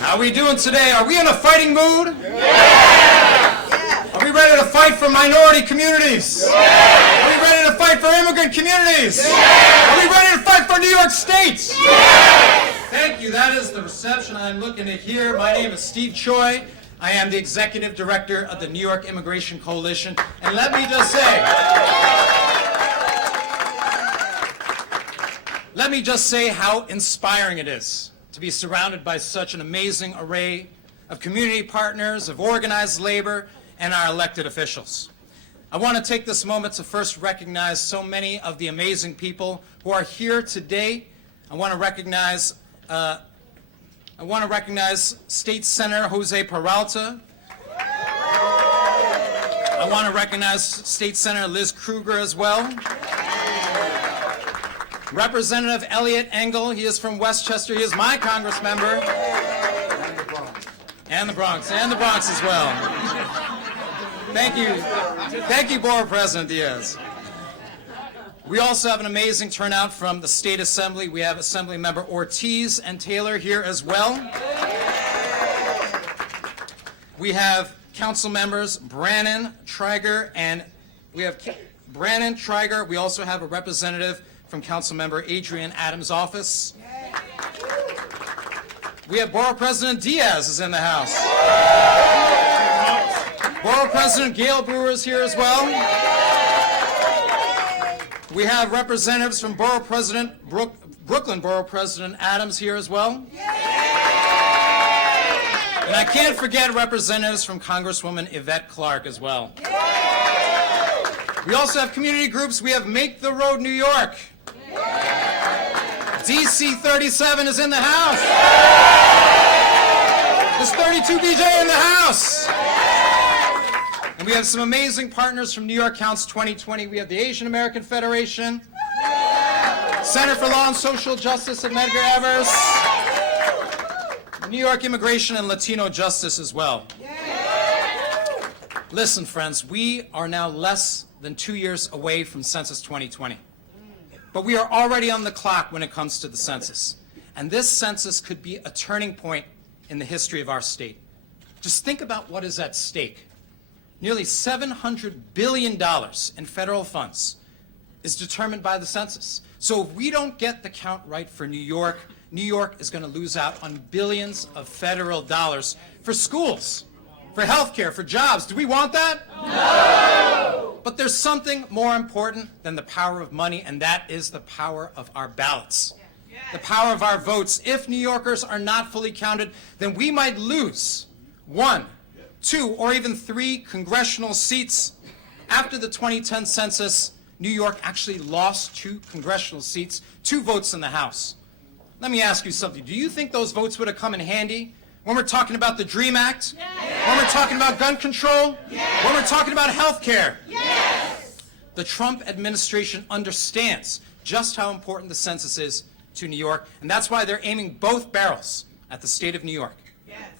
How are we doing today? Are we in a fighting mood? Yeah. Are we ready to fight for minority communities? Yeah. Are we ready to fight for immigrant communities? Yeah. Are we ready to fight for New York State? Yeah. Thank you. That is the reception I'm looking at here. My name is Steve Choi. I am the Executive Director of the New York Immigration Coalition. And let me just say how inspiring it is to be surrounded by such an amazing array of community partners, of organized labor, and our elected officials. I want to take this moment to first recognize so many of the amazing people who are here today. I want to recognize State Senator Jose Peralta. I want to recognize State Senator Liz Krueger as well. Representative Elliot Engel, he is from Westchester. He is my Congress member. And the Bronx as well. Thank you, Borough President Diaz. We also have an amazing turnout from the State Assembly. We have Assembly Member Ortiz and Taylor here as well. We have Council Members Brannon, Triger, and we also have a representative from Councilmember Adrian Adams' office. We have Borough President Diaz is in the house. Borough President Gail Brewer is here as well. We have representatives from Brooklyn Borough President Adams here as well. And I can't forget representatives from Congresswoman Yvette Clarke as well. We also have community groups. We have Make the Road New York. DC 37 is in the house. There's 32 BJ in the house. And we have some amazing partners from New York Counts 2020. We have the Asian American Federation, Center for Law and Social Justice at Medgar Evers, New York Immigration and Latino Justice as well. Listen, friends, we are now less than 2 years away from Census 2020. But we are already on the clock when it comes to the census. And this census could be a turning point in the history of our state. Just think about what is at stake. Nearly $700 billion in federal funds is determined by the census. So if we don't get the count right for New York is going to lose out on billions of federal dollars for schools, for healthcare, for jobs. Do we want that? No! But there's something more important than the power of money, and that is the power of our ballots, the power of our votes. If New Yorkers are not fully counted, then we might lose 1, 2, or even 3 congressional seats. After the 2010 census, New York actually lost 2 congressional seats, 2 votes in the House. Let me ask you something. Do you think those votes would have come in handy when we're talking about the DREAM Act? Yes. When we're talking about gun control? Yes. When we're talking about health care? Yes. The Trump administration understands just how important the census is to New York, and that's why they're aiming both barrels at the state of New York. Yes.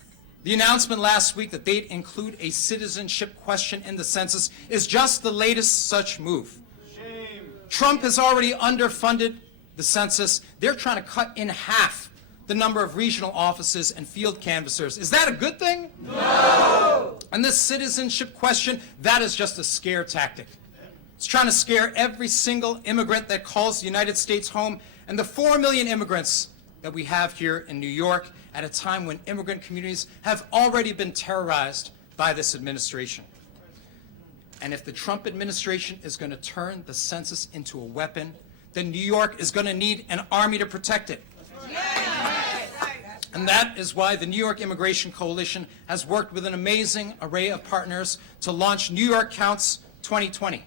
The announcement last week that they'd include a citizenship question in the census is just the latest such move. Shame. Trump has already underfunded the census. They're trying to cut in half the number of regional offices and field canvassers. Is that a good thing? No! And this citizenship question, that is just a scare tactic. It's trying to scare every single immigrant that calls the United States home, and the 4 million immigrants that we have here in New York at a time when immigrant communities have already been terrorized by this administration. And if the Trump administration is going to turn the census into a weapon, then New York is going to need an army to protect it. And that is why the New York Immigration Coalition has worked with an amazing array of partners to launch New York Counts 2020,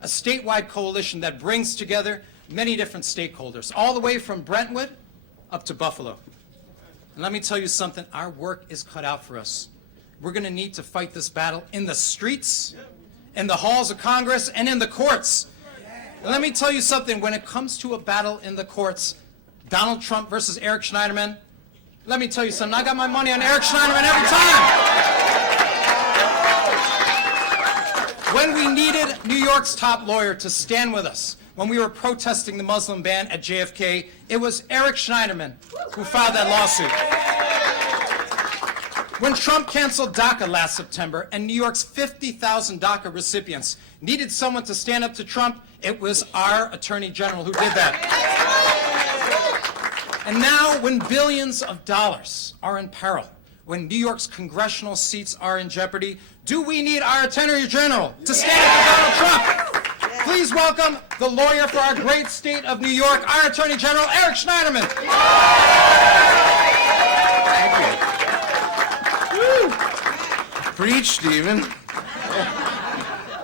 a statewide coalition that brings together many different stakeholders, all the way from Brentwood up to Buffalo. And let me tell you something, our work is cut out for us. We're going to need to fight this battle in the streets, in the halls of Congress, and in the courts. And let me tell you something, when it comes to a battle in the courts, Donald Trump versus Eric Schneiderman, let me tell you something, I got my money on Eric Schneiderman every time. When we needed New York's top lawyer to stand with us, when we were protesting the Muslim ban at JFK, it was Eric Schneiderman who filed that lawsuit. When Trump canceled DACA last September and New York's 50,000 DACA recipients needed someone to stand up to Trump, it was our Attorney General who did that. And now, when billions of dollars are in peril, when New York's congressional seats are in jeopardy, do we need our Attorney General to stand up to Donald Trump? Please welcome the lawyer for our great state of New York, our Attorney General, Eric Schneiderman. Thank you. Preach, Stephen.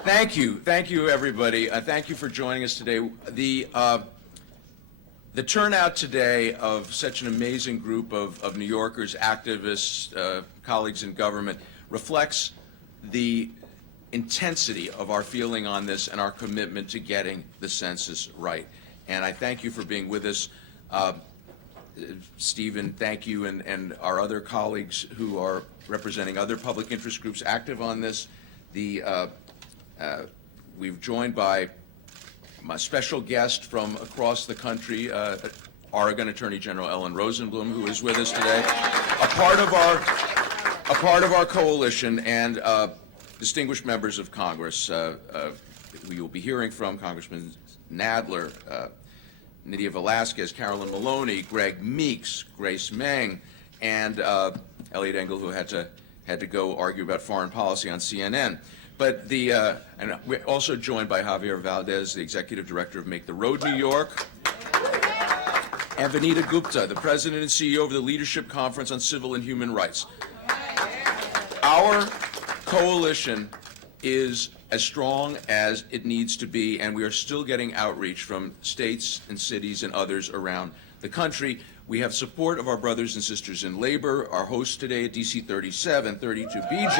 Thank you. Thank you, everybody. Thank you for joining us today. The turnout today of such an amazing group of New Yorkers, activists, colleagues in government reflects the intensity of our feeling on this and our commitment to getting the census right. And I thank you for being with us. Stephen, thank you, and our other colleagues who are representing other public interest groups active on this. We've joined by my special guest from across the country, Oregon Attorney General Ellen Rosenblum, who is with us today, a part of our coalition, and distinguished members of Congress. We will be hearing from Congressman Nadler, Nydia Velazquez, Carolyn Maloney, Greg Meeks, Grace Meng, and Elliot Engel, who had to go argue about foreign policy on CNN. But and we're also joined by Javier Valdez, the Executive Director of Make the Road New York, and Vanita Gupta, the President and CEO of the Leadership Conference on Civil and Human Rights. Our coalition is as strong as it needs to be, and we are still getting outreach from states and cities and others around the country. We have support of our brothers and sisters in labor, our host today at DC 37, 32BJ.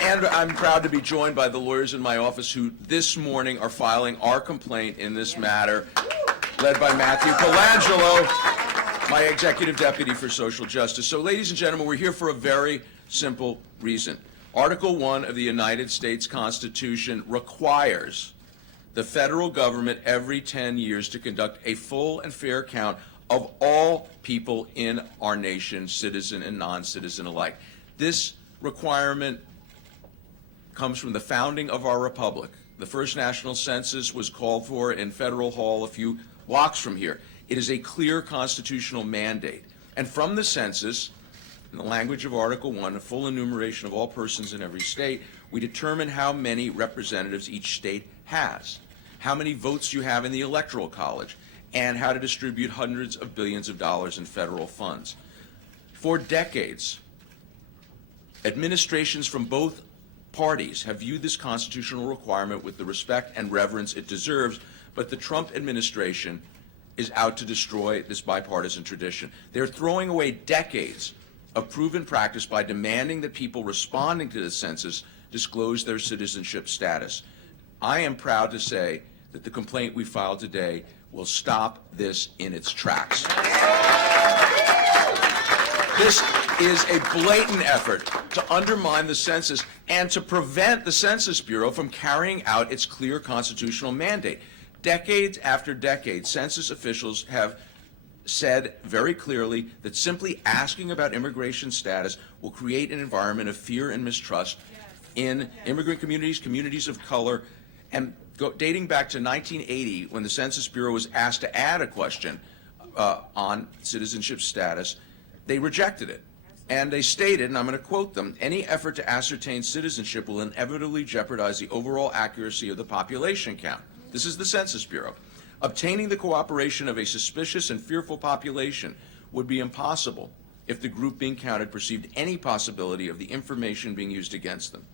And I'm proud to be joined by the lawyers in my office who this morning are filing our complaint in this matter, led by Matthew Colangelo, my Executive Deputy for Social Justice. So, ladies and gentlemen, we're here for a very simple reason. Article 1 of the United States Constitution requires the federal government every 10 years to conduct a full and fair count of all people in our nation, citizen and non-citizen alike. This requirement comes from the founding of our republic. The first national census was called for in Federal Hall a few blocks from here. It is a clear constitutional mandate. And from the census, in the language of Article 1, a full enumeration of all persons in every state, we determine how many representatives each state has, how many votes you have in the Electoral College, and how to distribute hundreds of billions of dollars in federal funds. For decades, administrations from both parties have viewed this constitutional requirement with the respect and reverence it deserves, but the Trump administration is out to destroy this bipartisan tradition. They're throwing away decades of proven practice by demanding that people responding to the census disclose their citizenship status. I am proud to say that the complaint we filed today will stop this in its tracks. This is a blatant effort to undermine the census and to prevent the Census Bureau from carrying out its clear constitutional mandate. Decades after decades, census officials have said very clearly that simply asking about immigration status will create an environment of fear and mistrust in immigrant communities, communities of color, and dating back to 1980, when the Census Bureau was asked to add a question on citizenship status, they rejected it. And they stated, and I'm going to quote them, "Any effort to ascertain citizenship will inevitably jeopardize the overall accuracy of the population count." This is the Census Bureau. "Obtaining the cooperation of a suspicious and fearful population would be impossible if the group being counted perceived any possibility of the information being used against them.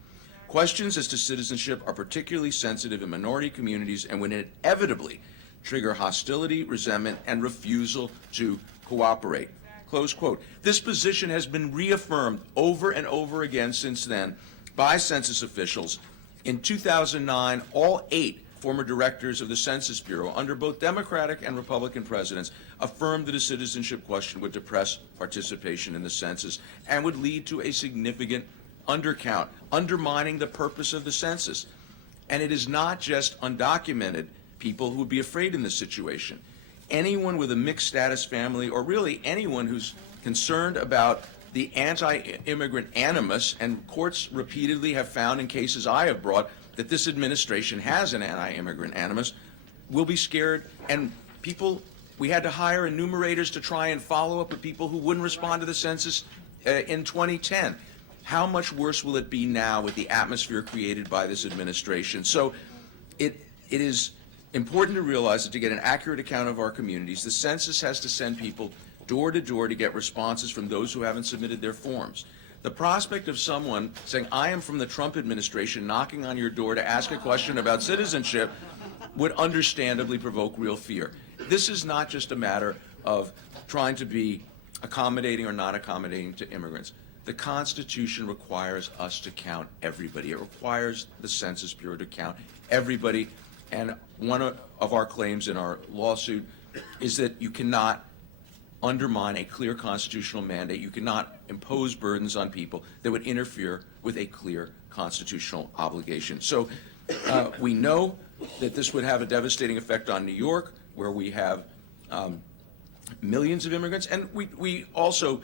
Questions as to citizenship are particularly sensitive in minority communities and would inevitably trigger hostility, resentment, and refusal to cooperate." Close quote. This position has been reaffirmed over and over again since then by census officials. In 2009, all 8 former directors of the Census Bureau, under both Democratic and Republican presidents, affirmed that a citizenship question would depress participation in the census and would lead to a significant undercount, undermining the purpose of the census. And it is not just undocumented people who would be afraid in this situation. Anyone with a mixed status family, or really anyone who's concerned about the anti-immigrant animus, and courts repeatedly have found in cases I have brought that this administration has an anti-immigrant animus, will be scared. And we had to hire enumerators to try and follow up with people who wouldn't respond to the census in 2010. How much worse will it be now with the atmosphere created by this administration? So it is important to realize that to get an accurate account of our communities, the census has to send people door to door to get responses from those who haven't submitted their forms. The prospect of someone saying, I am from the Trump administration, knocking on your door to ask a question about citizenship would understandably provoke real fear. This is not just a matter of trying to be accommodating or not accommodating to immigrants. The Constitution requires us to count everybody. It requires the Census Bureau to count everybody. And one of our claims in our lawsuit is that you cannot undermine a clear constitutional mandate. You cannot impose burdens on people that would interfere with a clear constitutional obligation. So we know that this would have a devastating effect on New York, where we have millions of immigrants. And we also,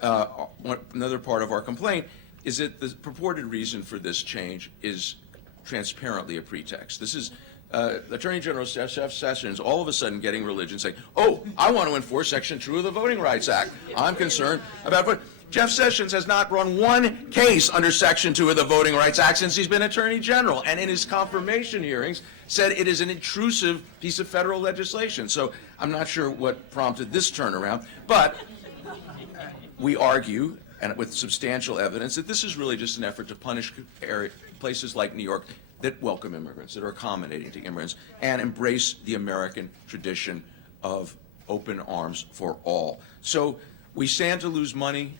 another part of our complaint is that the purported reason for this change is transparently a pretext. This is Attorney General Jeff Sessions all of a sudden getting religion, saying, oh, I want to enforce Section 2 of the Voting Rights Act. I'm concerned about what Jeff Sessions has not run one case under Section 2 of the Voting Rights Act since he's been Attorney General, and in his confirmation hearings said it is an intrusive piece of federal legislation. So I'm not sure what prompted this turnaround, but we argue, and with substantial evidence, that this is really just an effort to punish places like New York that welcome immigrants, that are accommodating to immigrants, and embrace the American tradition of open arms for all. So we stand to lose money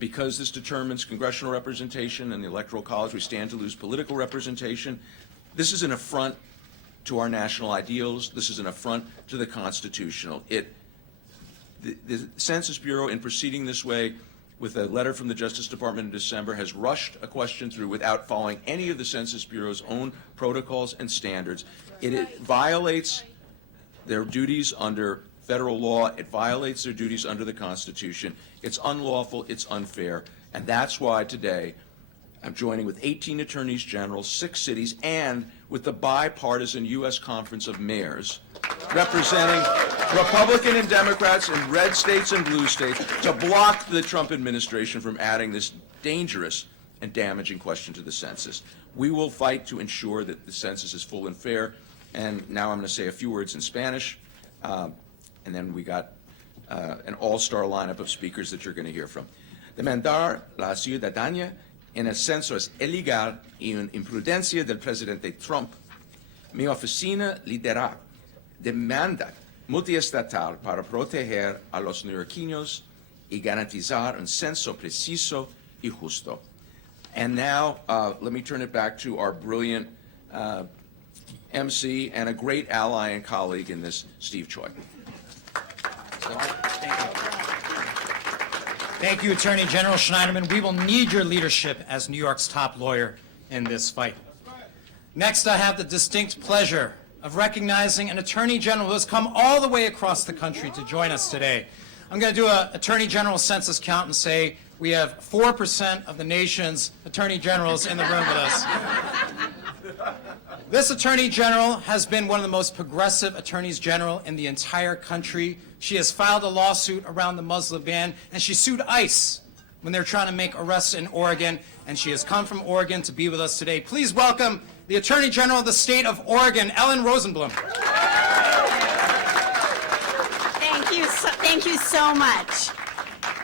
because this determines congressional representation and the Electoral College. We stand to lose political representation. This is an affront to our national ideals. This is an affront to the Constitutional. The Census Bureau, in proceeding this way, with a letter from the Justice Department in December, has rushed a question through without following any of the Census Bureau's own protocols and standards. It violates their duties under federal law. It violates their duties under the Constitution. It's unlawful. It's unfair. And that's why today I'm joining with 18 attorneys general, 6 cities, and with the bipartisan U.S. Conference of Mayors, representing Republican and Democrats in red states and blue states, to block the Trump administration from adding this dangerous and damaging question to the census. We will fight to ensure that the census is full and fair. And now I'm going to say a few words in Spanish, and then we got an all-star lineup of speakers that you're going to hear from. Demandar la ciudadanía en el censo es ilegal y una imprudencia del presidente Trump. Mi oficina lidera demanda multiestatal para proteger a los neoyorquinos y garantizar un censo preciso y justo. And now, let me turn it back to our brilliant MC and a great ally and colleague in this, Steve Choi. Thank you, Attorney General Schneiderman. We will need your leadership as New York's top lawyer in this fight. Next, I have the distinct pleasure of recognizing an Attorney General who has come all the way across the country to join us today. I'm going to do an Attorney General census count and say we have 4% of the nation's Attorney Generals in the room with us. This Attorney General has been one of the most progressive Attorneys General in the entire country. She has filed a lawsuit around the Muslim ban, and she sued ICE when they're trying to make arrests in Oregon, and she has come from Oregon to be with us today. Please welcome the Attorney General of the state of Oregon, Ellen Rosenblum. Thank you so much.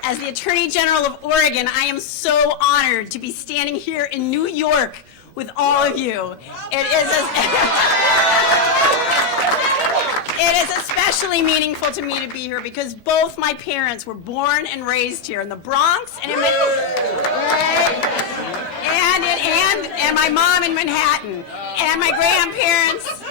As the Attorney General of Oregon, I am so honored to be standing here in New York with all of you. It is especially meaningful to me to be here because both my parents were born and raised here in the Bronx and and my mom in Manhattan. And my grandparents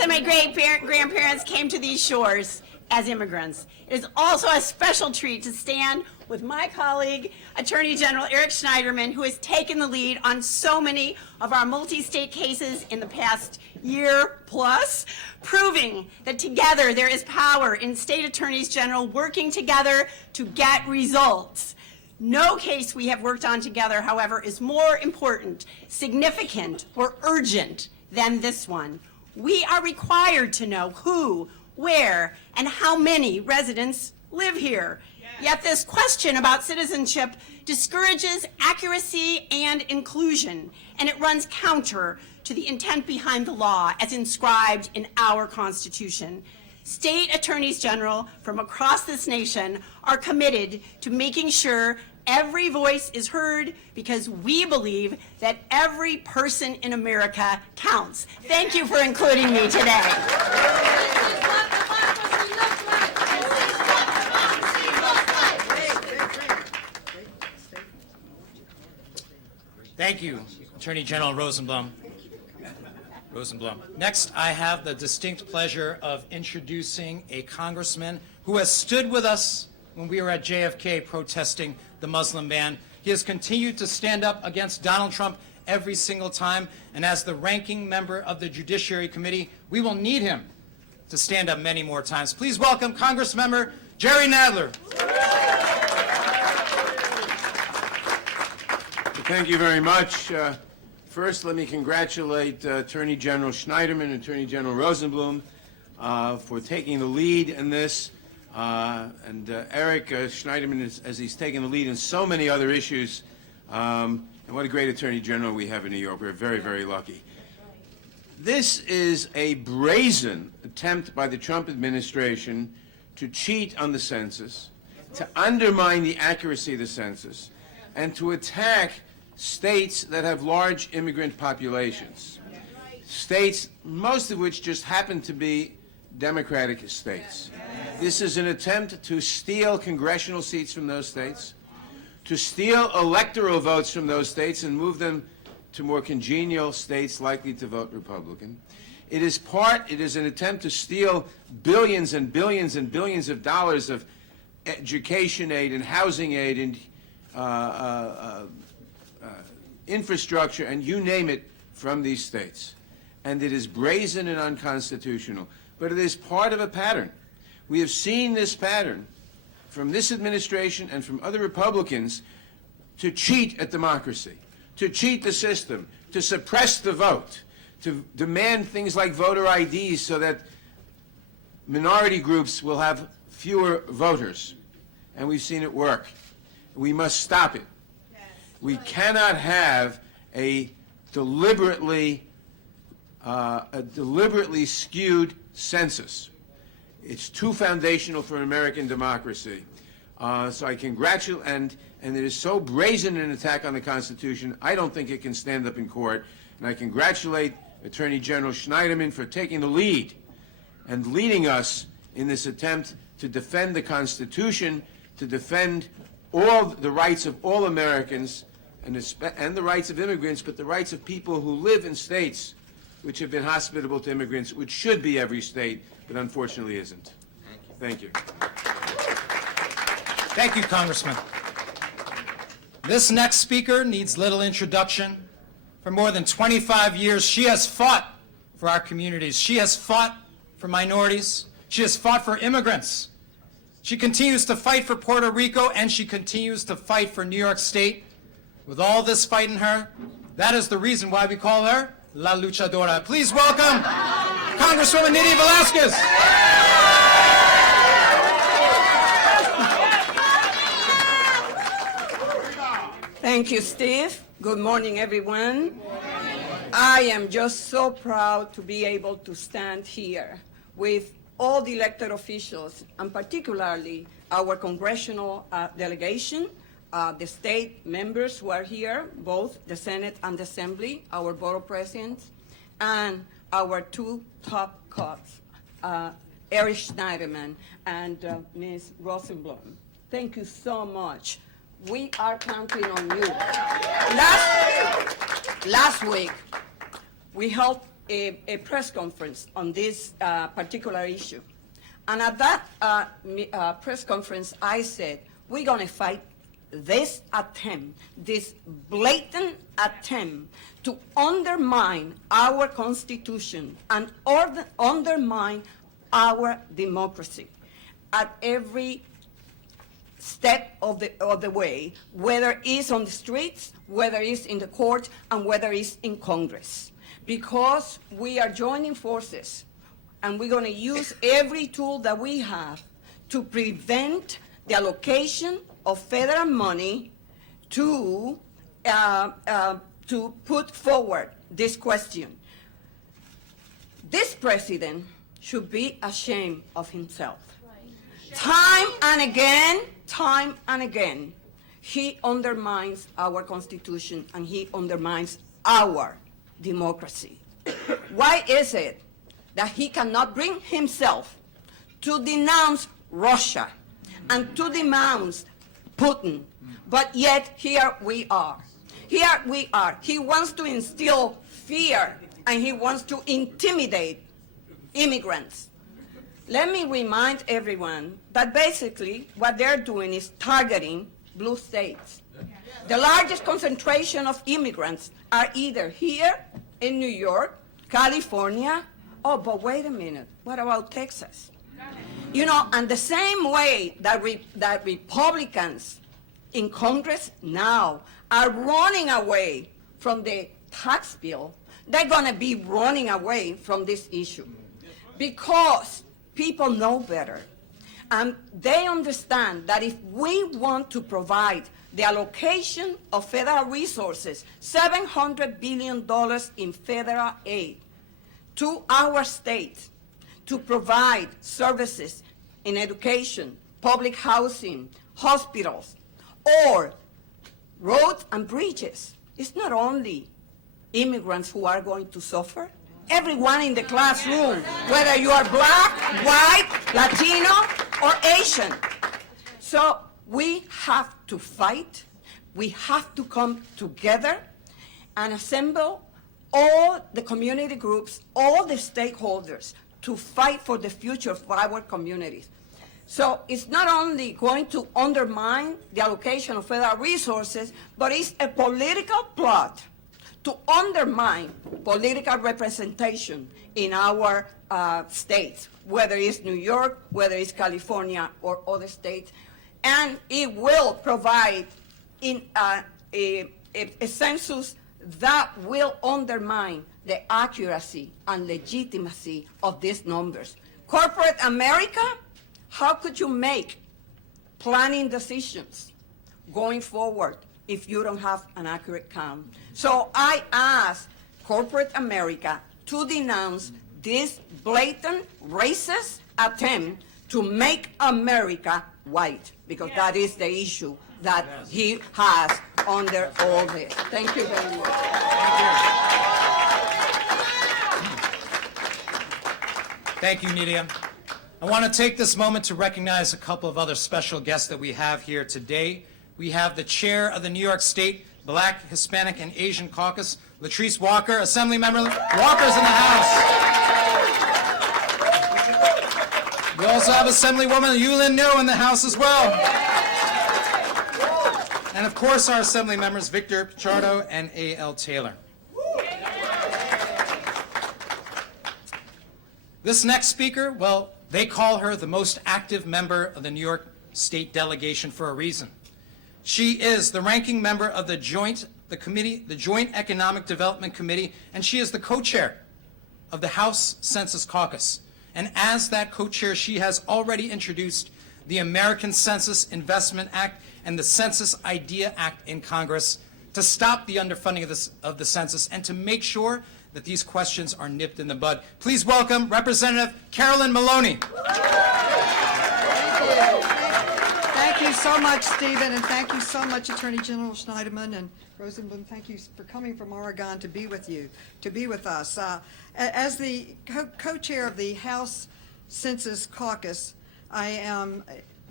and my great-grandparents came to these shores. as immigrants. It is also a special treat to stand with my colleague, Attorney General Eric Schneiderman, who has taken the lead on so many of our multi-state cases in the past year plus, proving that together there is power in state attorneys general working together to get results. No case we have worked on together, however, is more important, significant, or urgent than this one. We are required to know who, where, and how many residents live here. Yet this question about citizenship discourages accuracy and inclusion, and it runs counter to the intent behind the law as inscribed in our Constitution. State attorneys general from across this nation are committed to making sure every voice is heard because we believe that every person in America counts. Thank you for including me today. Thank you, Attorney General Rosenblum. Next, I have the distinct pleasure of introducing a congressman who has stood with us when we were at JFK protesting the Muslim ban. He has continued to stand up against Donald Trump every single time, and as the ranking member of the Judiciary Committee, we will need him to stand up many more times. Please welcome Congressmember Jerry Nadler. Thank you very much. First, let me congratulate Attorney General Schneiderman and Attorney General Rosenblum for taking the lead in this. And Eric Schneiderman, as he's taken the lead in so many other issues. And what a great Attorney General we have in New York. We're very, very lucky. This is a brazen attempt by the Trump administration to cheat on the census, to undermine the accuracy of the census, and to attack states that have large immigrant populations. States, most of which just happen to be Democratic states. This is an attempt to steal congressional seats from those states, to steal electoral votes from those states and move them to more congenial states likely to vote Republican. It is an attempt to steal billions and billions and billions of dollars of education aid and housing aid and infrastructure and you name it from these states. And it is brazen and unconstitutional. But it is part of a pattern. We have seen this pattern from this administration and from other Republicans to cheat at democracy, to cheat the system, to suppress the vote, to demand things like voter IDs so that minority groups will have fewer voters. And we've seen it work. We must stop it. We cannot have a deliberately skewed census. It's too foundational for American democracy. So I congratulate, and it is so brazen an attack on the Constitution, I don't think it can stand up in court. And I congratulate Attorney General Schneiderman for taking the lead and leading us in this attempt to defend the Constitution, to defend all the rights of all Americans, and the rights of immigrants, but the rights of people who live in states which have been hospitable to immigrants, which should be every state, but unfortunately isn't. Thank you. Thank you, Congressman. This next speaker needs little introduction. For more than 25 years, she has fought for our communities. She has fought for minorities. She has fought for immigrants. She continues to fight for Puerto Rico, and she continues to fight for New York State. With all this fight in her, that is the reason why we call her La Luchadora. Please welcome Congresswoman Velazquez. Thank you, Steve. Good morning, everyone. I am just so proud to be able to stand here with all the elected officials, and particularly our congressional delegation, the state members who are here, both the Senate and the Assembly, our borough presidents, and our two top cops, Eric Schneiderman and Ms. Rosenblum. Thank you so much. We are counting on you. Last week, we held a press conference on this particular issue. And at that press conference, I said, we're going to fight this attempt, this blatant attempt to undermine our Constitution and undermine our democracy at every step of the way, whether it's on the streets, whether it's in the court, and whether it's in Congress. Because we are joining forces, and we're going to use every tool that we have to prevent the allocation of federal money to put forward this question. This president should be ashamed of himself. Time and again, he undermines our Constitution and he undermines our democracy. Why is it that he cannot bring himself to denounce Russia and to denounce Putin, but yet here we are. Here we are. He wants to instill fear and he wants to intimidate immigrants. Let me remind everyone that basically what they're doing is targeting blue states. The largest concentration of immigrants are either here in New York, California, oh, but wait a minute, what about Texas? You know, and the same way that Republicans in Congress now are running away from the tax bill, they're going to be running away from this issue because people know better. And they understand that if we want to provide the allocation of federal resources, $700 billion in federal aid to our state to provide services in education, public housing, hospitals, or roads and bridges, it's not only immigrants who are going to suffer. Everyone in the classroom, whether you are black, white, Latino, or Asian. So we have to fight. We have to come together and assemble all the community groups, all the stakeholders to fight for the future of our communities. So it's not only going to undermine the allocation of federal resources, but it's a political plot to undermine political representation in our states, whether it's New York, whether it's California, or other states. And it will provide a census that will undermine the accuracy and legitimacy of these numbers. Corporate America, how could you make planning decisions going forward if you don't have an accurate count? So I ask corporate America to denounce this blatant racist attempt to make America white, because that is the issue that he has under all this. Thank you very much. Thank you, Nidia. I want to take this moment to recognize a couple of other special guests that we have here today. We have the chair of the New York State Black, Hispanic, and Asian Caucus, Latrice Walker, Assembly Member Walker's in the House. We also have Assemblywoman Yulin No in the House as well. And of course our Assembly members, Victor Pichardo and A.L. Taylor. This next speaker, well, they call her the most active member of the New York State delegation for a reason. She is the ranking member of the Joint Economic Development Committee, and she is the co-chair of the House Census Caucus. And as that co-chair, she has already introduced the American Census Investment Act and the Census Idea Act in Congress to stop the underfunding of the census and to make sure that these questions are nipped in the bud. Please welcome Representative Carolyn Maloney. Thank you so much, Stephen, and thank you so much, Attorney General Schneiderman and Rosenblum. Thank you for coming from Oregon to be with us. As the co-chair of the House Census Caucus, I am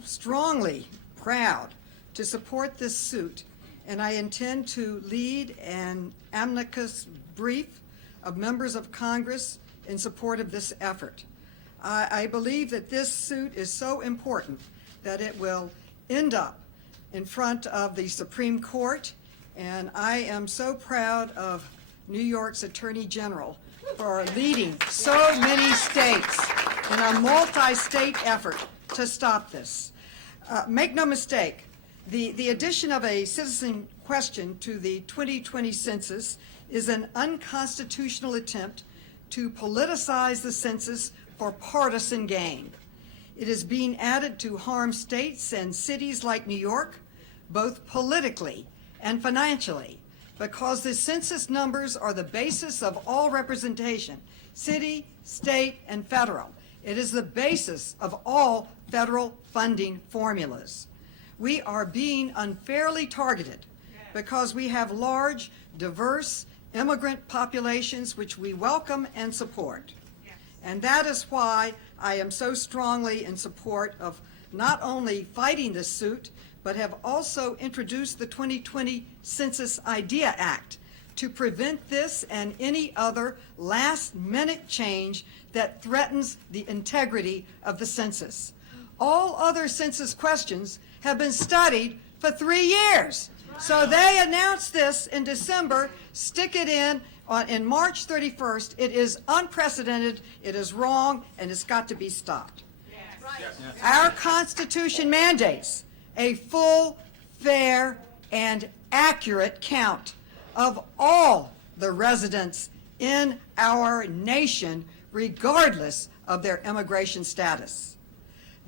strongly proud to support this suit, and I intend to lead an amicus brief of members of Congress in support of this effort. I believe that this suit is so important that it will end up in front of the Supreme Court, and I am so proud of New York's Attorney General for leading so many states in a multi-state effort to stop this. Make no mistake, the addition of a citizen question to the 2020 census is an unconstitutional attempt to politicize the census for partisan gain. It is being added to harm states and cities like New York, both politically and financially, because the census numbers are the basis of all representation, city, state, and federal. It is the basis of all federal funding formulas. We are being unfairly targeted because we have large, diverse immigrant populations which we welcome and support. And that is why I am so strongly in support of not only fighting this suit, but have also introduced the 2020 Census Idea Act to prevent this and any other last-minute change that threatens the integrity of the census. All other census questions have been studied for 3 years. So they announced this in December, stick it in March 31st. It is unprecedented, it is wrong, and it's got to be stopped. Our Constitution mandates a full, fair, and accurate count of all the residents in our nation, regardless of their immigration status.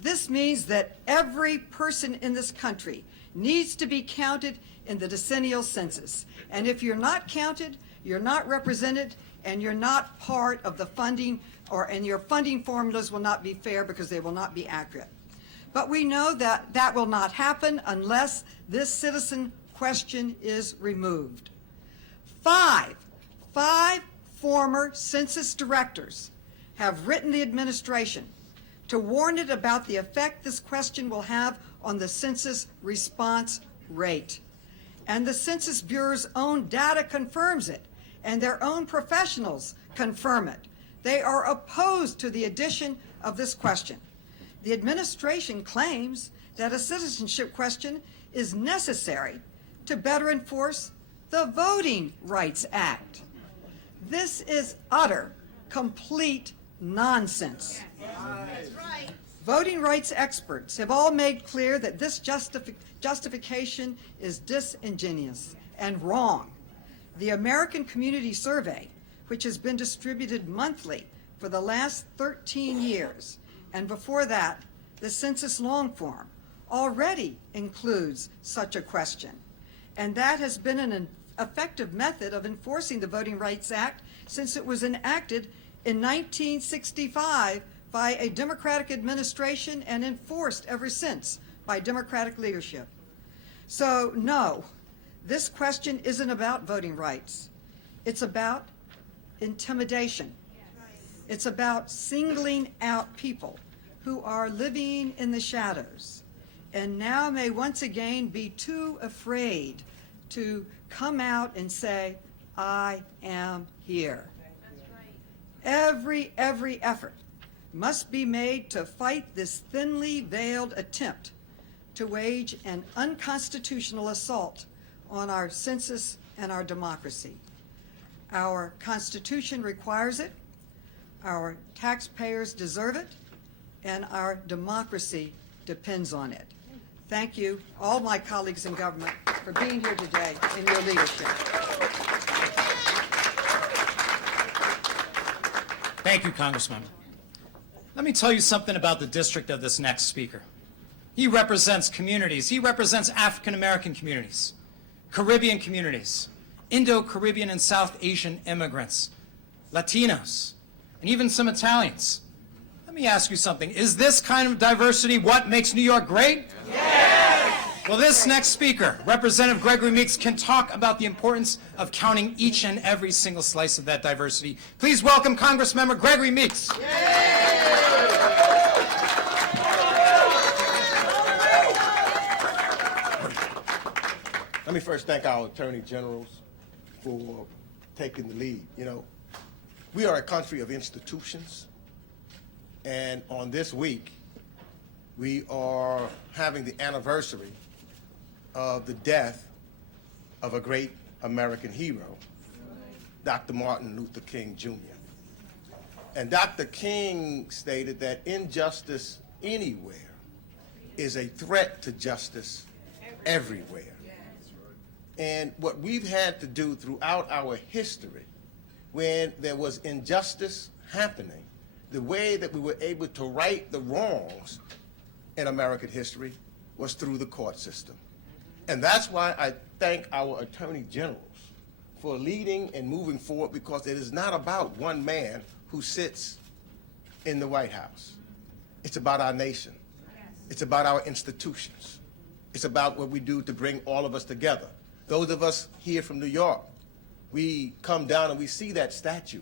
This means that every person in this country needs to be counted in the decennial census. And if you're not counted, you're not represented, and you're not part of the funding, and your funding formulas will not be fair because they will not be accurate. But we know that that will not happen unless this citizen question is removed. Five former census directors have written the administration to warn it about the effect this question will have on the census response rate. And the Census Bureau's own data confirms it, and their own professionals confirm it. They are opposed to the addition of this question. The administration claims that a citizenship question is necessary to better enforce the Voting Rights Act. This is utter, complete nonsense. Voting rights experts have all made clear that this justification is disingenuous and wrong. The American Community Survey, which has been distributed monthly for the last 13 years, and before that, the Census Long Form, already includes such a question. And that has been an effective method of enforcing the Voting Rights Act since it was enacted in 1965 by a Democratic administration and enforced ever since by Democratic leadership. So no, this question isn't about voting rights. It's about intimidation. It's about singling out people who are living in the shadows and now may once again be too afraid to come out and say, I am here. Every effort must be made to fight this thinly veiled attempt to wage an unconstitutional assault on our census and our democracy. Our Constitution requires it, our taxpayers deserve it, and our democracy depends on it. Thank you, all my colleagues in government, for being here today in your leadership. Thank you, Congressman. Let me tell you something about the district of this next speaker. He represents communities. He represents African-American communities, Caribbean communities, Indo-Caribbean and South Asian immigrants, Latinos, and even some Italians. Let me ask you something. Is this kind of diversity what makes New York great? Yes! Well, this next speaker, Representative Gregory Meeks, can talk about the importance of counting each and every single slice of that diversity. Please welcome Congressmember Gregory Meeks. Let me first thank our attorney generals for taking the lead. You know, we are a country of institutions, And on this week, we are having the anniversary of the death of a great American hero, Dr. Martin Luther King Jr. And Dr. King stated that injustice anywhere is a threat to justice everywhere. And what we've had to do throughout our history, when there was injustice happening, the way that we were able to right the wrongs in American history was through the court system. And that's why I thank our attorney generals for leading and moving forward, because it is not about one man who sits in the White House. It's about our nation. It's about our institutions. It's about what we do to bring all of us together. Those of us here from New York, we come down and we see that statue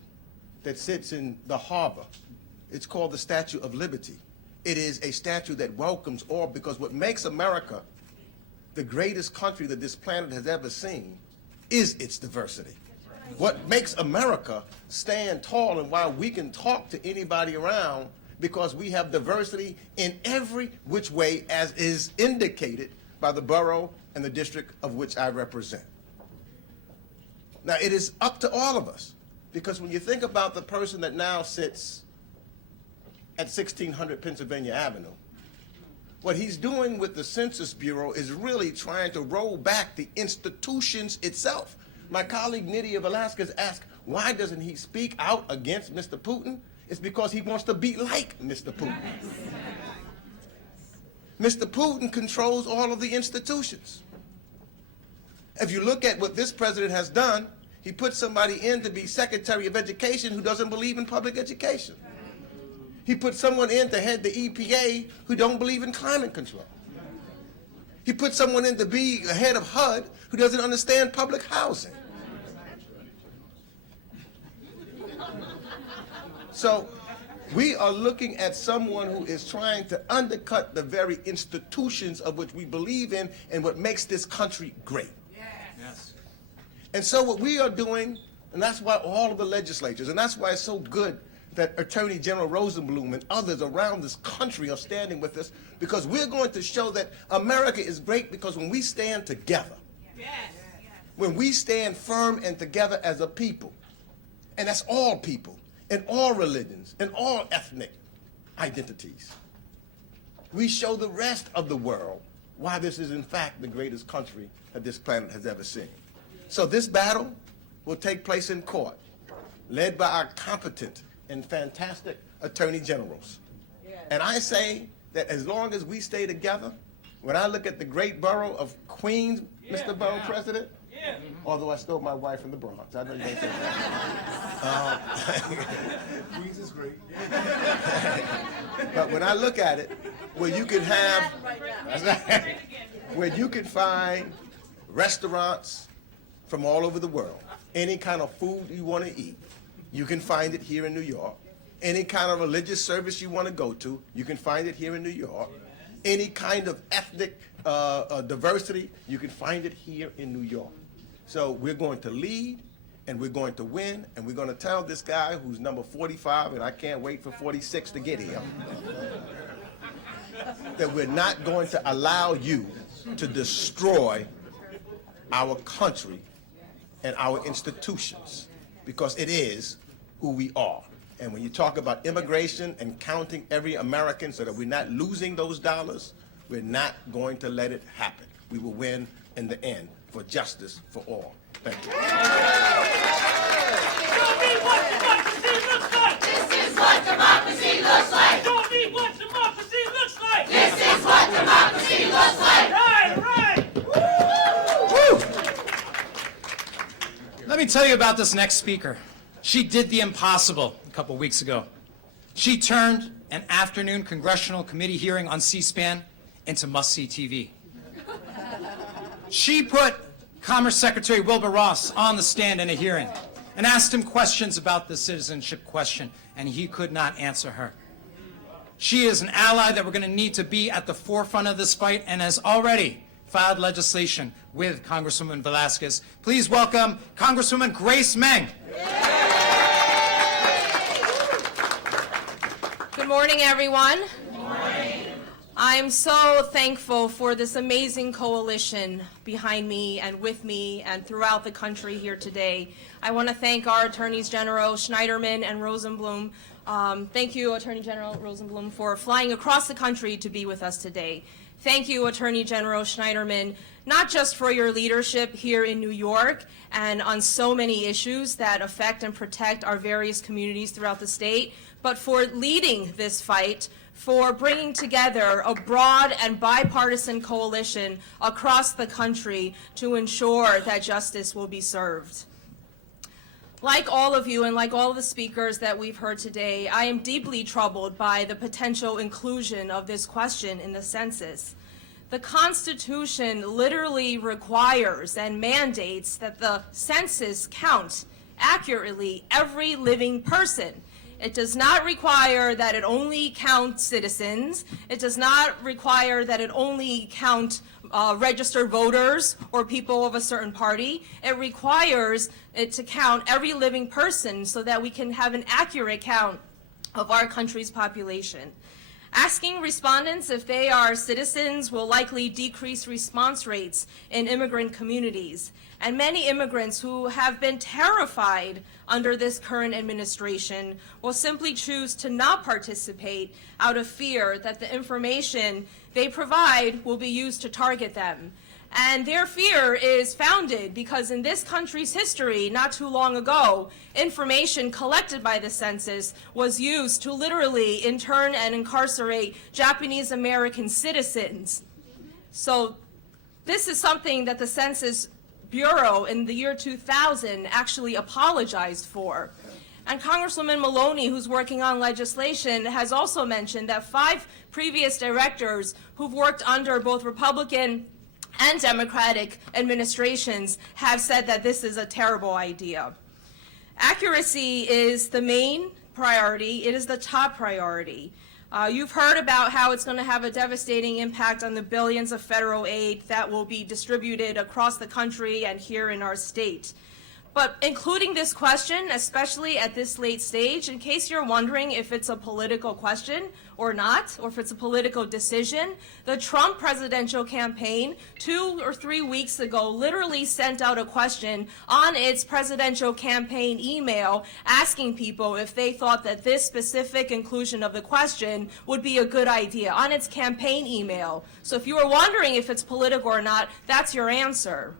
that sits in the harbor. It's called the Statue of Liberty. It is a statue that welcomes all, because what makes America the greatest country that this planet has ever seen is its diversity. What makes America stand tall and why we can talk to anybody around, because we have diversity in every which way, as is indicated by the borough and the district of which I represent. Now, it is up to all of us, because when you think about the person that now sits at 1600 Pennsylvania Avenue, what he's doing with the Census Bureau is really trying to roll back the institutions itself. My colleague Nydia Velazquez asked, why doesn't he speak out against Mr. Putin? It's because he wants to be like Mr. Putin. Mr. Putin controls all of the institutions. If you look at what this president has done, he put somebody in to be Secretary of Education who doesn't believe in public education. He put someone in to head the EPA who don't believe in climate control. He put someone in to be head of HUD who doesn't understand public housing. So we are looking at someone who is trying to undercut the very institutions of which we believe in and what makes this country great. Yes. And so what we are doing, and that's why all of the legislatures, and that's why it's so good that Attorney General Rosenblum and others around this country are standing with us, because we're going to show that America is great because when we stand together, when we stand firm and together as a people, and that's all people, and all religions, and all ethnic identities, we show the rest of the world why this is in fact the greatest country that this planet has ever seen. So this battle will take place in court, led by our competent and fantastic attorney generals. And I say that as long as we stay together, when I look at the great borough of Queens, Mr. Borough President, although I stole my wife from the Bronx, I know you don't say that. Queens is great. But when I look at it, where you can have, where you can find restaurants from all over the world, any kind of food you want to eat, you can find it here in New York. Any kind of religious service you want to go to, you can find it here in New York. Any kind of ethnic diversity, you can find it here in New York. So we're going to lead, and we're going to win, and we're going to tell this guy who's number 45, and I can't wait for 46 to get here, that we're not going to allow you to destroy our country and our institutions, because it is who we are. And when you talk about immigration and counting every American so that we're not losing those dollars, we're not going to let it happen. We will win in the end for justice for all. Thank you. Show me what democracy looks like. This is what democracy looks like. Show me what democracy looks like. This is what democracy looks like. Right. Woo! Let me tell you about this next speaker. She did the impossible a couple weeks ago. She turned an afternoon congressional committee hearing on C-SPAN into must-see TV. She put Commerce Secretary Wilbur Ross on the stand in a hearing and asked him questions about the citizenship question, and he could not answer her. She is an ally that we're going to need to be at the forefront of this fight, and has already filed legislation with Congresswoman Velazquez. Please welcome Congresswoman Good morning, everyone. Good morning. I'm so thankful for this amazing coalition behind me and with me and throughout the country here today. I want to thank our Attorneys General Schneiderman and Rosenblum. Thank you, Attorney General Rosenblum, for flying across the country to be with us today. Thank you, Attorney General Schneiderman, not just for your leadership here in New York and on so many issues that affect and protect our various communities throughout the state, but for leading this fight, for bringing together a broad and bipartisan coalition across the country to ensure that justice will be served. Like all of you and like all of the speakers that we've heard today, I am deeply troubled by the potential inclusion of this question in the census. The Constitution literally requires and mandates that the census count accurately every living person. It does not require that it only count citizens. It does not require that it only count registered voters or people of a certain party. It requires it to count every living person so that we can have an accurate count of our country's population. Asking respondents if they are citizens will likely decrease response rates in immigrant communities. And many immigrants who have been terrified under this current administration will simply choose to not participate out of fear that the information they provide will be used to target them. And their fear is founded because in this country's history, not too long ago, information collected by the census was used to literally intern and incarcerate Japanese American citizens. So this is something that the Census Bureau in the year 2000 actually apologized for. And Congresswoman Maloney, who's working on legislation, has also mentioned that 5 previous directors who've worked under both Republican and Democratic administrations have said that this is a terrible idea. Accuracy is the main priority. It is the top priority. You've heard about how it's going to have a devastating impact on the billions of federal aid that will be distributed across the country and here in our state. But including this question, especially at this late stage, in case you're wondering if it's a political question or not, or if it's a political decision, the Trump presidential campaign 2 or 3 weeks ago literally sent out a question on its presidential campaign email asking people if they thought that this specific inclusion of the question would be a good idea on its campaign email. So if you were wondering if it's political or not, that's your answer.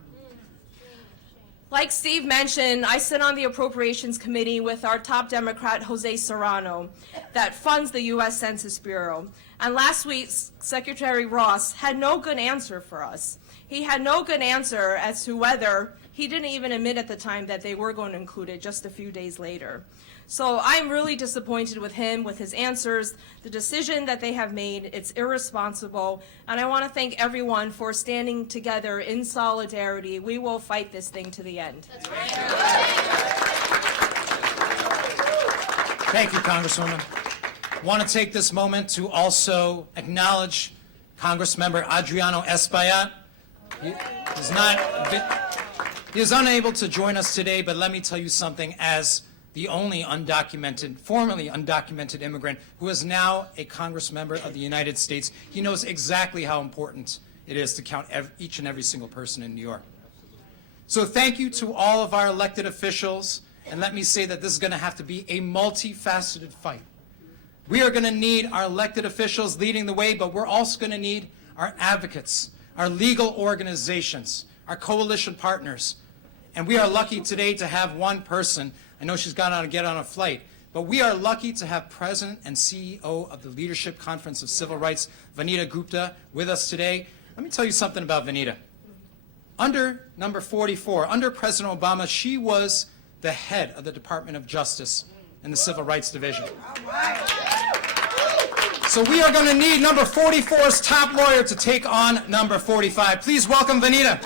Like Steve mentioned, I sit on the Appropriations Committee with our top Democrat, Jose Serrano, that funds the U.S. Census Bureau. And last week, Secretary Ross had no good answer for us. He had no good answer as to whether, he didn't even admit at the time that they were going to include it just a few days later. So I'm really disappointed with him, with his answers, the decision that they have made. It's irresponsible. And I want to thank everyone for standing together in solidarity. We will fight this thing to the end. Thank you, Congresswoman. I want to take this moment to also acknowledge Congressmember Adriano Espaillat. He is unable to join us today, but let me tell you something. As the only formerly undocumented immigrant who is now a Congress member of the United States, he knows exactly how important it is to count each and every single person in New York. So thank you to all of our elected officials, and let me say that this is going to have to be a multifaceted fight. We are going to need our elected officials leading the way, but we're also going to need our advocates, our legal organizations, our coalition partners. And we are lucky today to have one person. I know she's got to get on a flight, but we are lucky to have President and CEO of the Leadership Conference of Civil Rights, Vanita Gupta, with us today. Let me tell you something about Vanita. Under number 44, under President Obama, she was the head of the Department of Justice in the Civil Rights Division. So we are going to need number 44's top lawyer to take on number 45. Please welcome Vanita.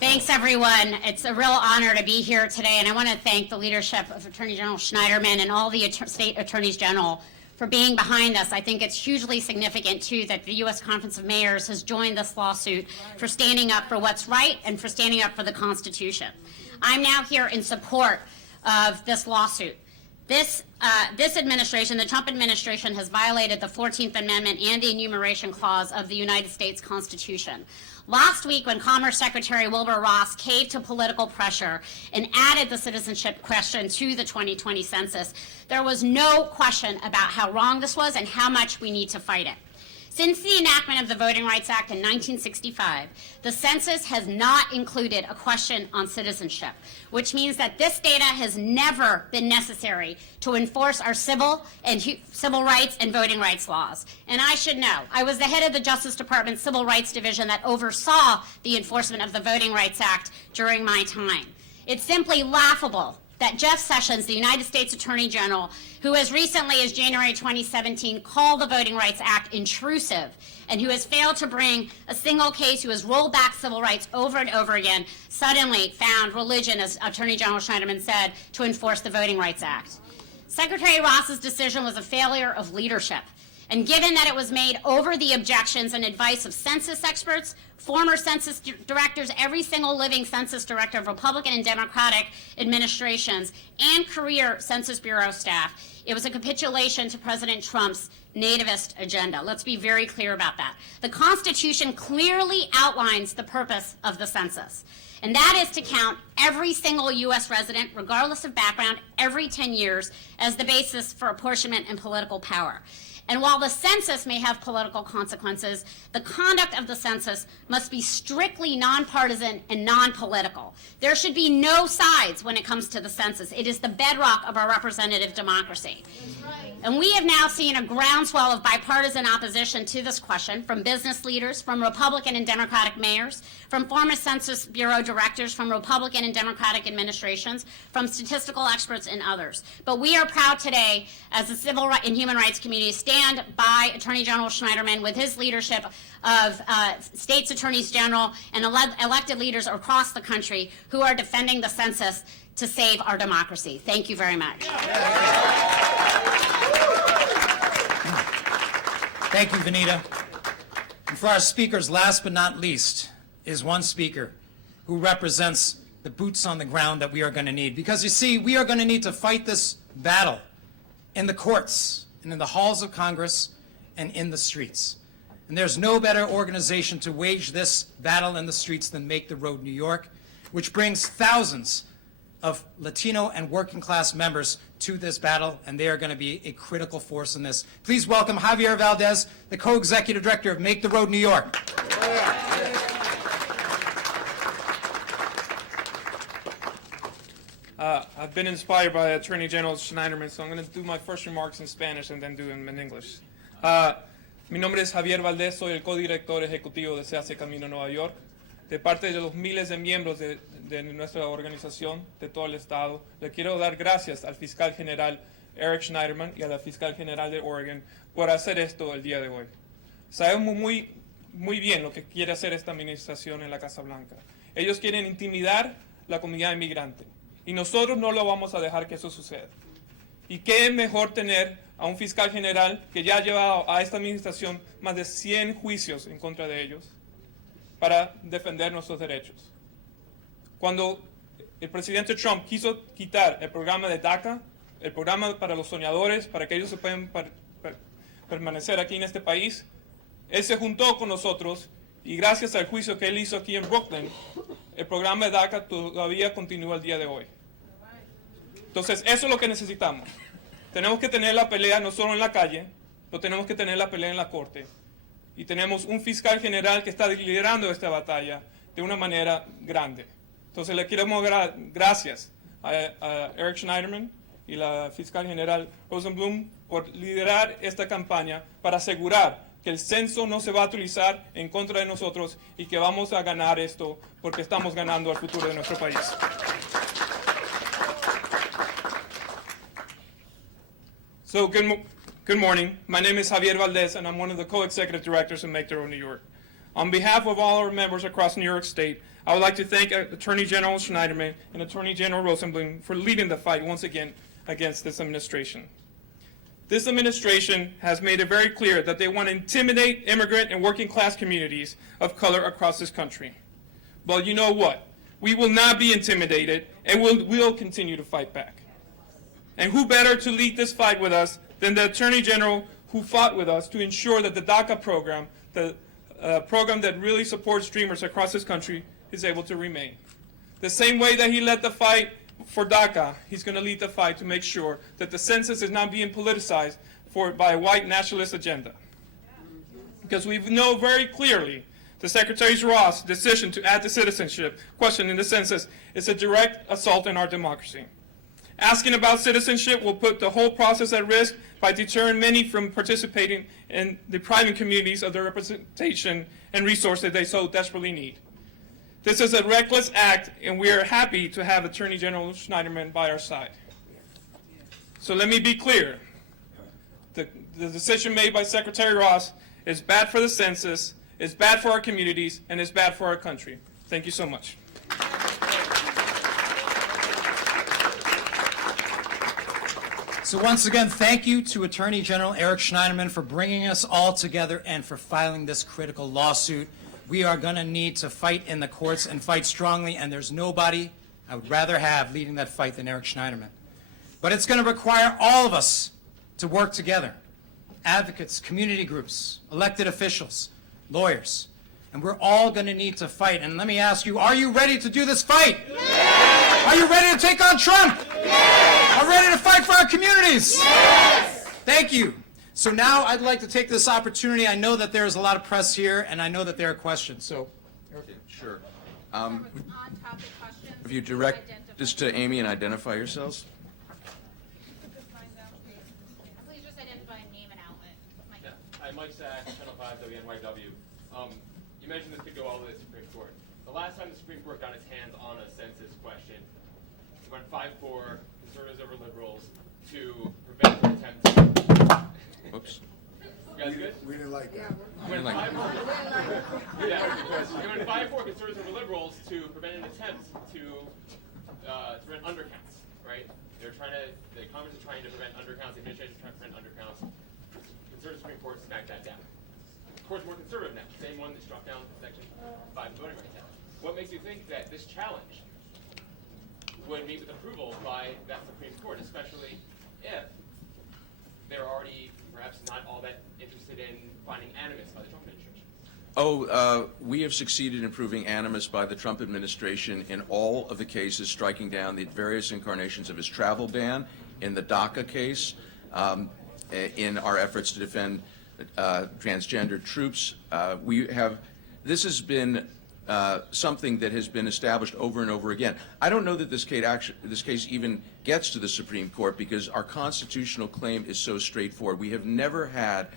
Thanks, everyone. It's a real honor to be here today, and I want to thank the leadership of Attorney General Schneiderman and all the state attorneys general for being behind us. I think it's hugely significant, too, that the U.S. Conference of Mayors has joined this lawsuit for standing up for what's right and for standing up for the Constitution. I'm now here in support of this lawsuit. This administration, the Trump administration, has violated the 14th Amendment and the Enumeration Clause of the United States Constitution. Last week, when Commerce Secretary Wilbur Ross caved to political pressure and added the citizenship question to the 2020 census, there was no question about how wrong this was and how much we need to fight it. Since the enactment of the Voting Rights Act in 1965, the census has not included a question on citizenship, which means that this data has never been necessary to enforce our civil rights and voting rights laws. And I should know, I was the head of the Justice Department Civil Rights Division that oversaw the enforcement of the Voting Rights Act during my time. It's simply laughable that Jeff Sessions, the United States Attorney General, who as recently as January 2017 called the Voting Rights Act intrusive, and who has failed to bring a single case, who has rolled back civil rights over and over again, suddenly found religion, as Attorney General Schneiderman said, to enforce the Voting Rights Act. Secretary Ross's decision was a failure of leadership. And given that it was made over the objections and advice of census experts, former census directors, every single living census director of Republican and Democratic administrations, and career Census Bureau staff, it was a capitulation to President Trump's nativist agenda. Let's be very clear about that. The Constitution clearly outlines the purpose of the census, and that is to count every single U.S. resident, regardless of background, every 10 years as the basis for apportionment and political power. And while the census may have political consequences, the conduct of the census must be strictly nonpartisan and non-political. There should be no sides when it comes to the census. It is the bedrock of our representative democracy. And we have now seen a groundswell of bipartisan opposition to this question from business leaders, from Republican and Democratic mayors, from former Census Bureau directors, from Republican and Democratic administrations, from statistical experts and others. But we are proud today, as the civil and human rights community, stand by Attorney General Schneiderman with his leadership of states attorneys general and elected leaders across the country who are defending the census to save our democracy. Thank you very much. Thank you, Vanita. And for our speakers, last but not least, is one speaker who represents the boots on the ground that we are going to need. Because you see, we are going to need to fight this battle in the courts and in the halls of Congress and in the streets. And there's no better organization to wage this battle in the streets than Make the Road New York, which brings thousands of Latino and working class members to this battle, and they are going to be a critical force in this. Please welcome Javier Valdez, the co-executive director of Make the Road New York. I've been inspired by Attorney General Schneiderman, so I'm going to do my first remarks in Spanish and then do them in English. Mi nombre es Javier Valdez, soy el codirector ejecutivo de Se Hace Camino Nueva York. De parte de los miles de miembros de nuestra organización, de todo el estado, le quiero dar gracias al fiscal general Eric Schneiderman y a la fiscal general de Oregon por hacer esto el día de hoy. Sabemos muy bien lo que quiere hacer esta administración en la Casa Blanca. Ellos quieren intimidar la comunidad inmigrante y nosotros no lo vamos a dejar que eso suceda. Y qué mejor tener a un fiscal general que ya ha llevado a esta administración más de 100 juicios en contra de ellos para defender nuestros derechos. Cuando el presidente Trump quiso quitar el programa de DACA, el programa para los soñadores, para que ellos se puedan permanecer aquí en este país, él se juntó con nosotros y gracias al juicio que él hizo aquí en Brooklyn, el programa de DACA todavía continúa el día de hoy. Entonces, eso es lo que necesitamos. Tenemos que tener la pelea no solo en la calle, pero tenemos que tener la pelea en la corte. Y tenemos un fiscal general que está liderando esta batalla de una manera grande. Entonces le queremos dar gracias a Eric Schneiderman y la fiscal general Rosenblum por liderar esta campaña para asegurar que el censo no se va a utilizar en contra de nosotros y que vamos a ganar esto porque estamos ganando el futuro de nuestro país. So good morning. My name is Javier Valdez, and I'm one of the co-executive directors of Make the Road New York. On behalf of all our members across New York State, I would like to thank Attorney General Schneiderman and Attorney General Rosenblum for leading the fight once again against this administration. This administration has made it very clear that they want to intimidate immigrant and working class communities of color across this country. Well, you know what? We will not be intimidated, and we'll continue to fight back. And who better to lead this fight with us than the Attorney General who fought with us to ensure that the DACA program, the program that really supports dreamers across this country, is able to remain. The same way that he led the fight for DACA, he's going to lead the fight to make sure that the census is not being politicized by a white nationalist agenda. Because we know very clearly the Secretary Ross' decision to add the citizenship question in the census is a direct assault on our democracy. Asking about citizenship will put the whole process at risk by deterring many from participating in depriving communities of the representation and resources they so desperately need. This is a reckless act, and we are happy to have Attorney General Schneiderman by our side. So let me be clear. The decision made by Secretary Ross is bad for the census, is bad for our communities, and is bad for our country. Thank you so much. So once again, thank you to Attorney General Eric Schneiderman for bringing us all together and for filing this critical lawsuit. We are going to need to fight in the courts and fight strongly, and there's nobody I would rather have leading that fight than Eric Schneiderman. But it's going to require all of us to work together. Advocates, community groups, elected officials, lawyers. And we're all going to need to fight. And let me ask you, are you ready to do this fight? Yes! Are you ready to take on Trump? Yes! Are you ready to fight for our communities? Yes! Thank you. So now I'd like to take this opportunity. I know that there's a lot of press here, and I know that there are questions. So, sure. If you direct this to Amy and identify yourselves. Please just identify a name and outlet. Hi, Mike Sack, Channel 5 WNYW. You mentioned this could go all the way to the Supreme Court. The last time the Supreme Court got its hands on a census question, it went 5-4, conservatives over liberals, to prevent an attempt to... Whoops. You guys good? We didn't like that. It went 5-4. Yeah, it went 5-4, conservatives over liberals, to prevent an attempt to prevent undercounts, right? They're trying to, the Congress is trying to prevent undercounts, the administration is trying to prevent undercounts. Conservative Supreme Court smacked that down. The court's more conservative now, same one that struck down Section 5 of the Voting Rights Act. What makes you think that this challenge would meet with approval by that Supreme Court, especially if they're already perhaps not all that interested in finding animus by the Trump administration? We have succeeded in proving animus by the Trump administration in all of the cases, striking down the various incarnations of his travel ban, in the DACA case, in our efforts to defend transgender troops. This has been something that has been established over and over again. I don't know that this case even gets to the Supreme Court because our constitutional claim is so straightforward. We have never had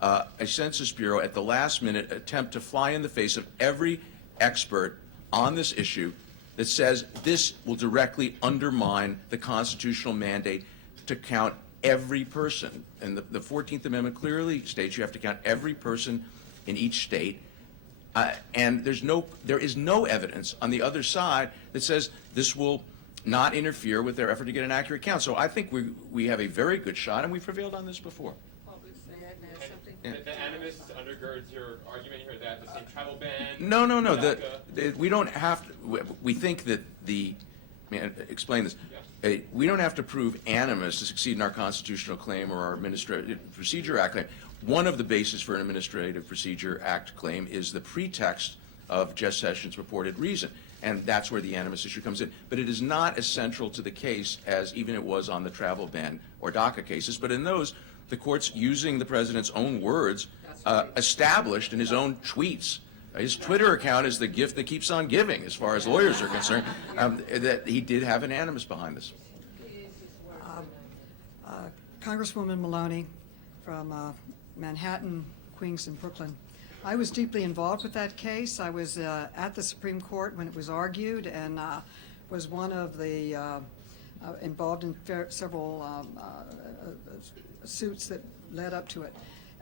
a Census Bureau at the last minute attempt to fly in the face of every expert on this issue that says this will directly undermine the constitutional mandate to count every person. And the 14th Amendment clearly states you have to count every person in each state. And there is no evidence on the other side that says this will not interfere with their effort to get an accurate count. So I think we have a very good shot, and we've prevailed on this before. The animus undergirds your argument here that the same travel ban... No. We don't have to... We think that explain this. Yeah. We don't have to prove animus to succeed in our constitutional claim or our Administrative Procedure Act claim. One of the bases for an Administrative Procedure Act claim is the pretext of Jeff Sessions' purported reason, and that's where the animus issue comes in. But it is not as central to the case as even it was on the travel ban or DACA cases. But in those, the court's using the president's own words, established in his own tweets. His Twitter account is the gift that keeps on giving, as far as lawyers are concerned, that he did have an animus behind this. Congresswoman Maloney from Manhattan, Queens, and Brooklyn. I was deeply involved with that case. I was at the Supreme Court when it was argued and was one of the involved in several suits that led up to it.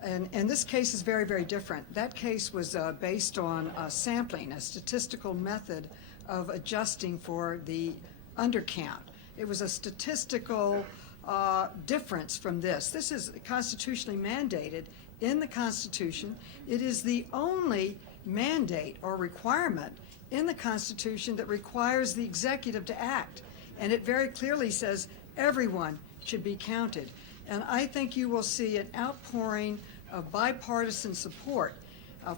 And this case is very, very different. That case was based on sampling, a statistical method of adjusting for the undercount. It was a statistical difference from this. This is constitutionally mandated in the Constitution. It is the only mandate or requirement in the Constitution that requires the executive to act. And it very clearly says everyone should be counted. And I think you will see an outpouring of bipartisan support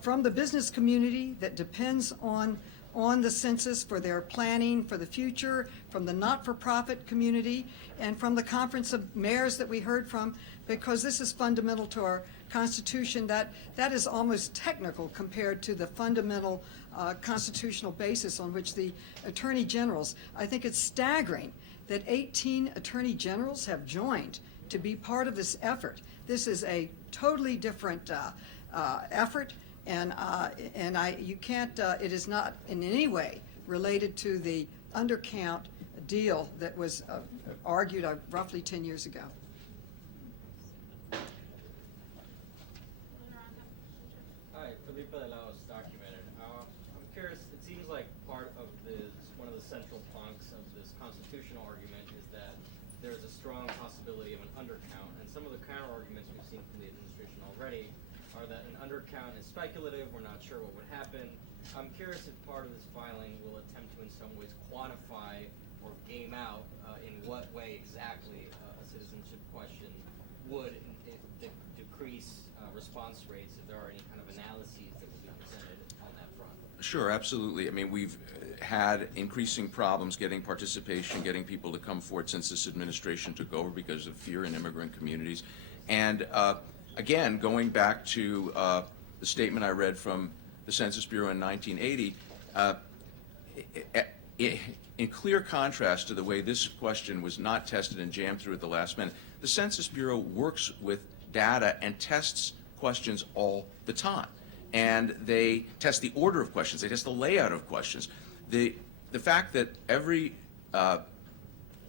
from the business community that depends on the census for their planning for the future, from the not-for-profit community, and from the Conference of Mayors that we heard from, because this is fundamental to our Constitution. That is almost technical compared to the fundamental constitutional basis on which the attorney generals. I think it's staggering that 18 attorney generals have joined to be part of this effort. This is a totally different effort, and you can't. It is not in any way related to the undercount deal that was argued roughly 10 years ago. Hi, Felipe Laos, documented. I'm curious, it seems like part of one of the central planks of this constitutional argument is that there's a strong possibility of an undercount, and some of the counter-arguments we've seen from the administration already are that an undercount is speculative, we're not sure what would happen. I'm curious if part of this filing will attempt to in some ways quantify or game out in what way exactly a citizenship question would decrease response rates, if there are any kind of analyses that will be presented on that front. Sure, absolutely. I mean, we've had increasing problems getting participation, getting people to come forward since this administration took over because of fear in immigrant communities. And again, going back to the statement I read from the Census Bureau in 1980, in clear contrast to the way this question was not tested and jammed through at the last minute, the Census Bureau works with data and tests questions all the time. And they test the order of questions, they test the layout of questions. The fact that every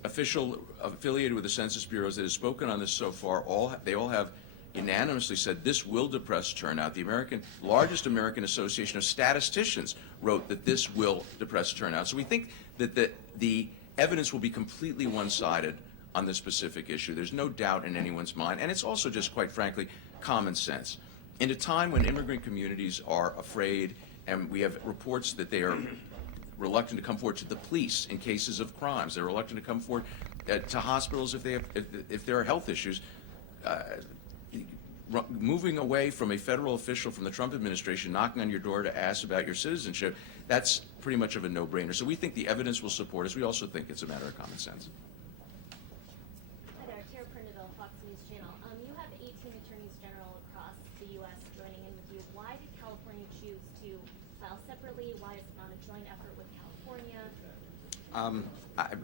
official affiliated with the Census Bureaus that has spoken on this so far, they all have unanimously said this will depress turnout. The largest American Association of Statisticians wrote that this will depress turnout. So we think that the evidence will be completely one-sided on this specific issue. There's no doubt in anyone's mind, and it's also just, quite frankly, common sense. In a time when immigrant communities are afraid, and we have reports that they are reluctant to come forward to the police in cases of crimes, they're reluctant to come forward to hospitals if there are health issues, moving away from a federal official from the Trump administration knocking on your door to ask about your citizenship, that's pretty much of a no-brainer. So we think the evidence will support us. We also think it's a matter of common sense. Hi there, Tara Prindiville, Fox News Channel. You have 18 attorneys general across the U.S. joining in with you. Why did California choose to file separately? Why is it not a joint effort with California?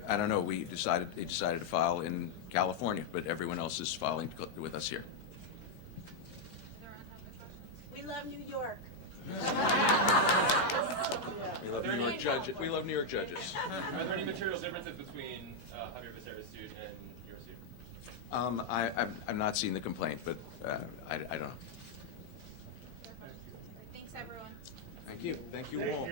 I don't know. They decided to file in California, but everyone else is filing with us here. We love New York. We love New York judges. We love New York judges. Are there any material differences between Javier Becerra's suit and your suit? I've not seen the complaint, but I don't know. Thanks, everyone. Thank you. Thank you all.